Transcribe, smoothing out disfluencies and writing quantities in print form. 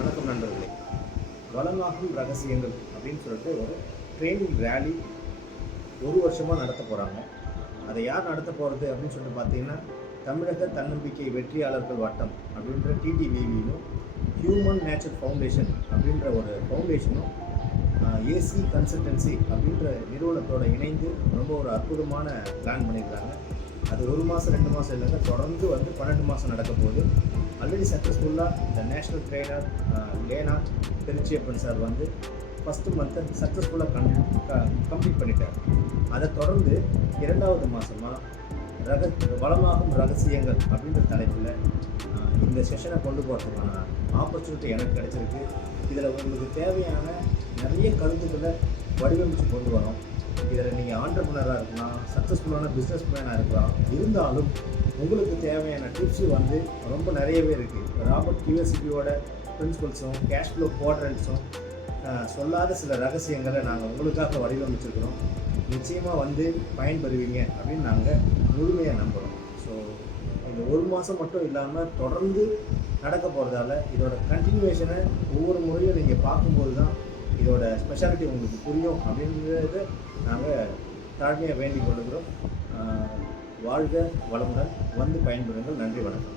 வணக்கம் நண்பர்களே. வளமாகும் ரகசியங்கள் அப்படின்னு சொல்லிட்டு ஒரு ட்ரெயினிங் ரேலி ஒரு வருஷமாக நடத்த போகிறாங்க. அதை யார் நடத்த போகிறது அப்படின்னு சொல்லிட்டு பார்த்தீங்கன்னா, தமிழக தன்னம்பிக்கை வெற்றியாளர்கள் வட்டம் அப்படின்ற டிடிவிவியும் ஹியூமன் நேச்சர் ஃபவுண்டேஷன் அப்படின்ற ஒரு ஃபவுண்டேஷனும் ஏசி கன்சல்டன்சி அப்படின்ற நிறுவனத்தோடு இணைந்து ரொம்ப ஒரு அற்புதமான பிளான் பண்ணியிருக்காங்க. அது ஒரு மாதம் 2 மாதம் இல்லைங்க, தொடர்ந்து 12 மாதம் நடக்க போகுது. ஆல்ரெடி சக்ஸஸ்ஃபுல்லாக இந்த national trainer Lena Thiruchiyappan sir first மந்த்தை சக்ஸஸ்ஃபுல்லாக கம்ப்ளீட் பண்ணிட்டார். அதை தொடர்ந்து 2வது மாதமாக வளமாகும் ரகசியங்கள் அப்படின்ற தலைப்பில் இந்த செஷனை கொண்டு போகிறதுக்கான ஆப்பர்ச்சுனிட்டி எனக்கு கிடைச்சிருக்கு. இதில் உங்களுக்கு தேவையான நிறைய கருத்துக்களை வடிவமைச்சு கொண்டு வரோம். இதில் நீங்கள் ஆண்டர்ப்ரனராக இருக்கலாம், சக்ஸஸ்ஃபுல்லான பிஸ்னஸ் மேனாக இருக்கலாம். இருந்தாலும் உங்களுக்கு தேவையான டிப்ஸு ரொம்ப நிறையவே இருக்குது. ராபர்ட் கியோசாகியோட பிரின்சிபல்ஸும் கேஷ் ஃப்ளோ குவாட்ரண்ட்ஸும் சொல்லாத சில ரகசியங்களை நாங்கள் உங்களுக்காக வடிவமைச்சிருக்கிறோம். நிச்சயமாக பயன்பெறுவீங்க அப்படின்னு நாங்கள் முழுமையாக நம்புகிறோம். ஸோ இந்த ஒரு மாதம் மட்டும் இல்லாமல் தொடர்ந்து நடக்க போகிறதால இதோட கண்டினியூவேஷனை ஒவ்வொரு முறையும் நீங்கள் பார்க்கும்போது தான் இதோட ஸ்பெஷாலிட்டி உங்களுக்கு புரியும் அப்படின்றத நாங்கள் தாழ்மையாக வேண்டிக் கொள்கிறோம். வாழ்க வளமுடன், பயன்பெறுங்கள். நன்றி, வணக்கம்.